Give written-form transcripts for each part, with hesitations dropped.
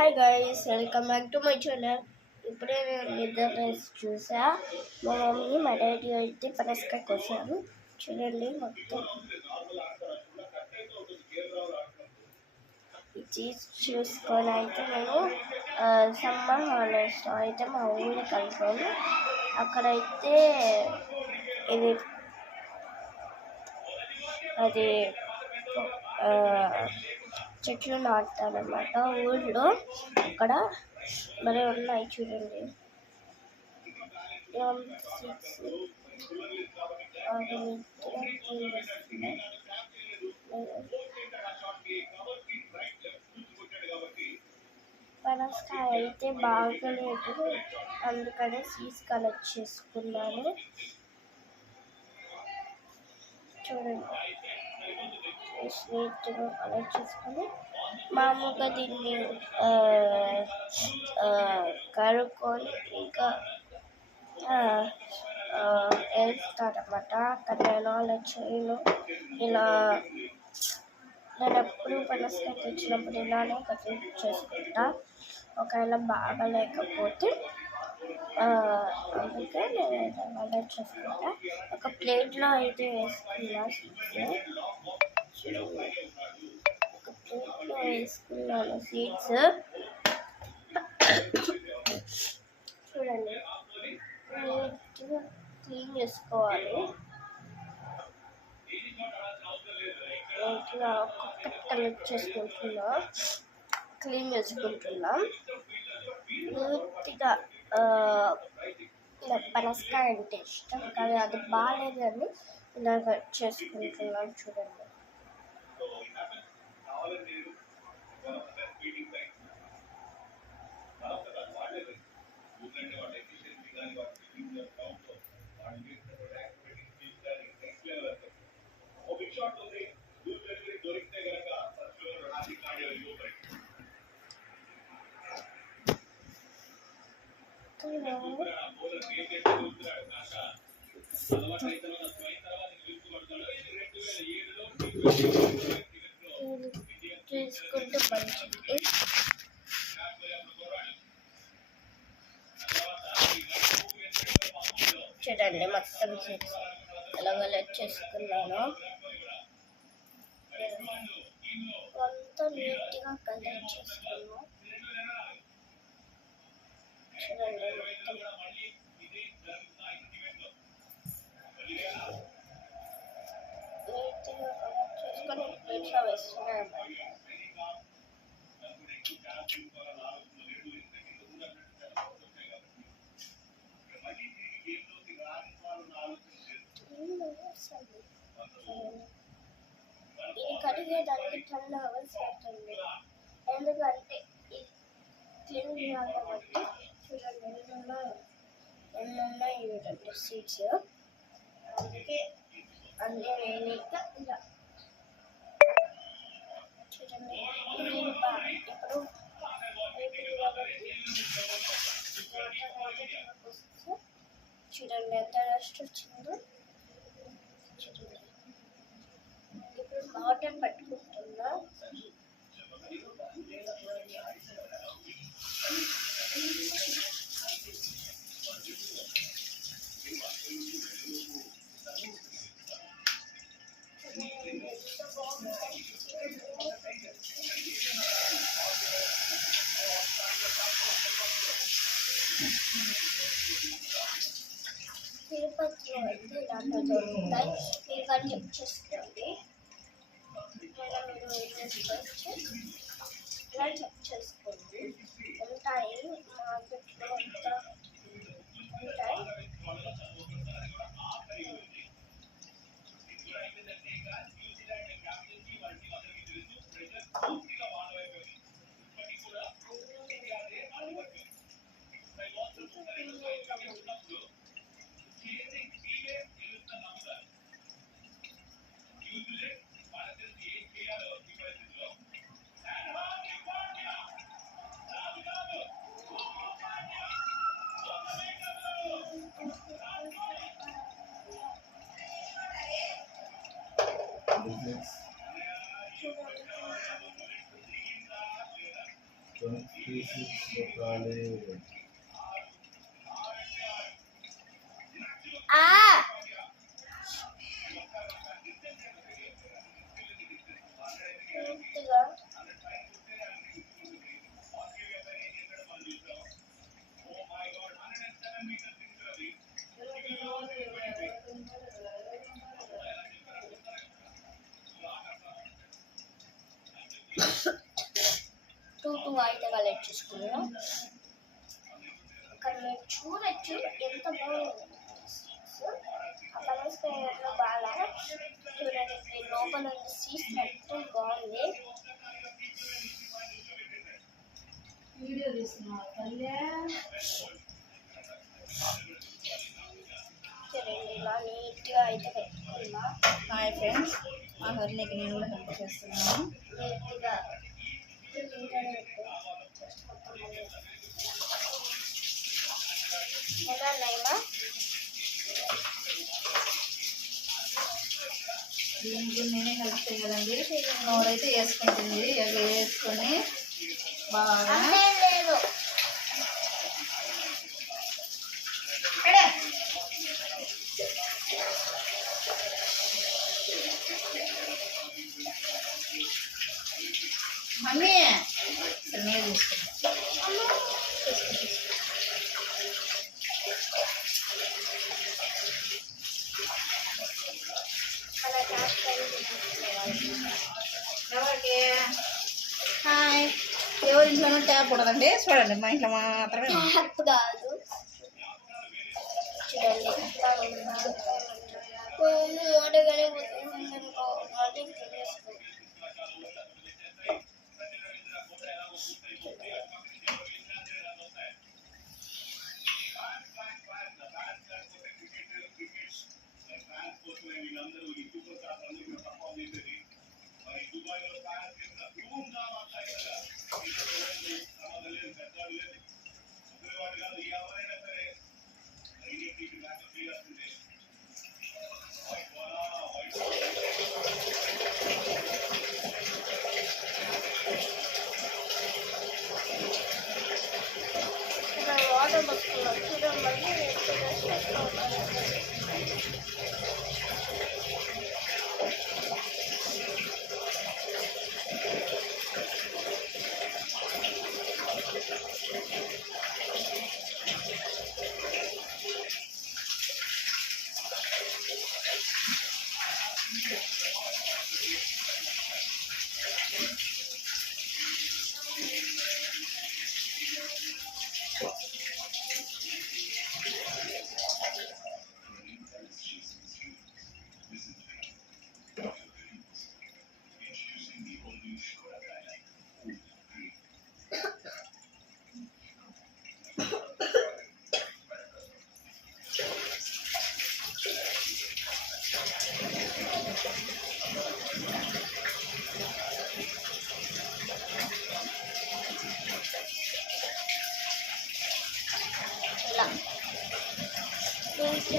Hi guys, welcome back to my channel. ఇప్పుడే నేను నిద్ర రైస్ చూసా. మా మమ్మీ మా డాడీ అయితే పనసకాయ కోసారు. చూడండి, మొత్తం ఇది చూసుకొని అయితే నేను సమ్మర్ హాలిడేస్లో అయితే మా ఊరికి వెళ్తాను. అక్కడైతే ఇది అది చెట్లు నాటుతారనమాట ఊళ్ళో. అక్కడ మరి ఉన్నాయి చూడండి, పనసకాయ అయితే బాగలేదు, అందుకని సీడ్స్ కలెక్ట్ చేసుకున్నాను. చూడండి, నీట్గా కలెక్ట్ చేసుకొని మామూలుగా దీన్ని కడుక్కొని ఇంకా వేస్తారన్నమాట. కానీ నేను అలా చేయను. ఇలా నేను ఎప్పుడు పనసకాయ తెచ్చినప్పుడు ఇలానే కటింగ్ చేసుకుంటా. ఒకవేళ బాగా లేకపోతే అందుకే నేను అలా చేసుకుంటా. ఒక ప్లేట్లో అయితే వేసుకున్నా సీడ్స్. ఒక ప్లేట్లో వేసుకున్నాను సీడ్స్. చూడండి, నీట్గా క్లీన్ చేసుకోవాలి. నీట్గా ఒక్కొక్కటి కలెక్ట్ చేసుకుంటున్నా, క్లీన్ చేసుకుంటున్నా నీట్గా. పనసకాయ అంటే ఇష్టం, కానీ అది బాగాలేదని ఇలా కట్ చేసుకుంటున్నాను. చూడండి, తీసుకుంటే మంచిది. చూడండి, మొత్తం సీడ్స్ ఎలా కలెక్ట్ చేసుకున్నాను. అంతా నీట్గా కలెక్ట్ చేసుకున్నాను. చూడండి, మొత్తం నీట్గా కలెక్ట్ చేసుకొని ప్లేట్లో వేస్తున్నాను. ఇది కడిగేదానికి 10 hours పడుతుంది, ఎందుకంటే ఇది క్లీన్ చేయాలి కాబట్టి. చూడండి, ఎన్ని ఉన్నాయి ఇవి సీడ్స్. అందుకే అన్నీ వేయలేక ఇలా. చూడండి, ఇది ఇప్పుడు చూడండి ఎంత రెస్ట్ వచ్చిందో. చూడండి, ఇప్పుడు వాటర్ పట్టుకుంటున్నా. తిరుపతిలో అయితే ఇలాంటివి దొరుకుతాయి, మీరు కానీ చెక్ చేసుకోండి. ఇలా చెక్ చేసుకోండి, ఉంటాయి మార్కెట్లో అంతా ఉంటాయి. టూ అయితే కలెక్ట్ చేసుకున్నాం. అక్కడ మీరు చూడొచ్చు ఎంత బాగుంది. ఆ పనసకాయలో బాగా చూడండి, లోపల సీడ్స్ మొత్తం బాగుంది. వీడియో తీస్తున్నావు చూడండి, ఇలా నీట్గా అయితే పెట్టుకున్నా. హాయ్ ఫ్రెండ్స్, మా హర్నికి నేను కూడా హెల్ప్ చేస్తున్నాను. నీట్గా ఎలా ఉన్నాయమ్మా? దీనికి నేనే హెల్ప్ చేయాలండి. నోరైతే వేసుకుంటుంది, వేసుకొని బాగా లేదు మమ్మీ నేను తీసుకున్నాను. ఎవరికి హాయ్, ఎవరి ఇంట్లోనూ ట్యాప్ ఉండదండి. చూడండి, మా ఇంట్లో మాత్రమే ట్యాప్ కాదు. చూడండి ఓడగానే వాటర్ వస్తున్నాం. చూడండి మళ్ళీ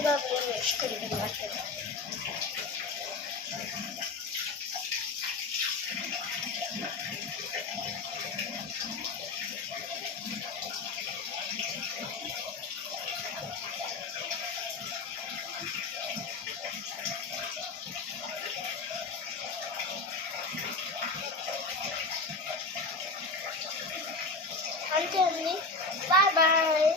ఇలా నీట్గా వేసుకుంటున్నట్టు. అంతే అండి. Bye bye.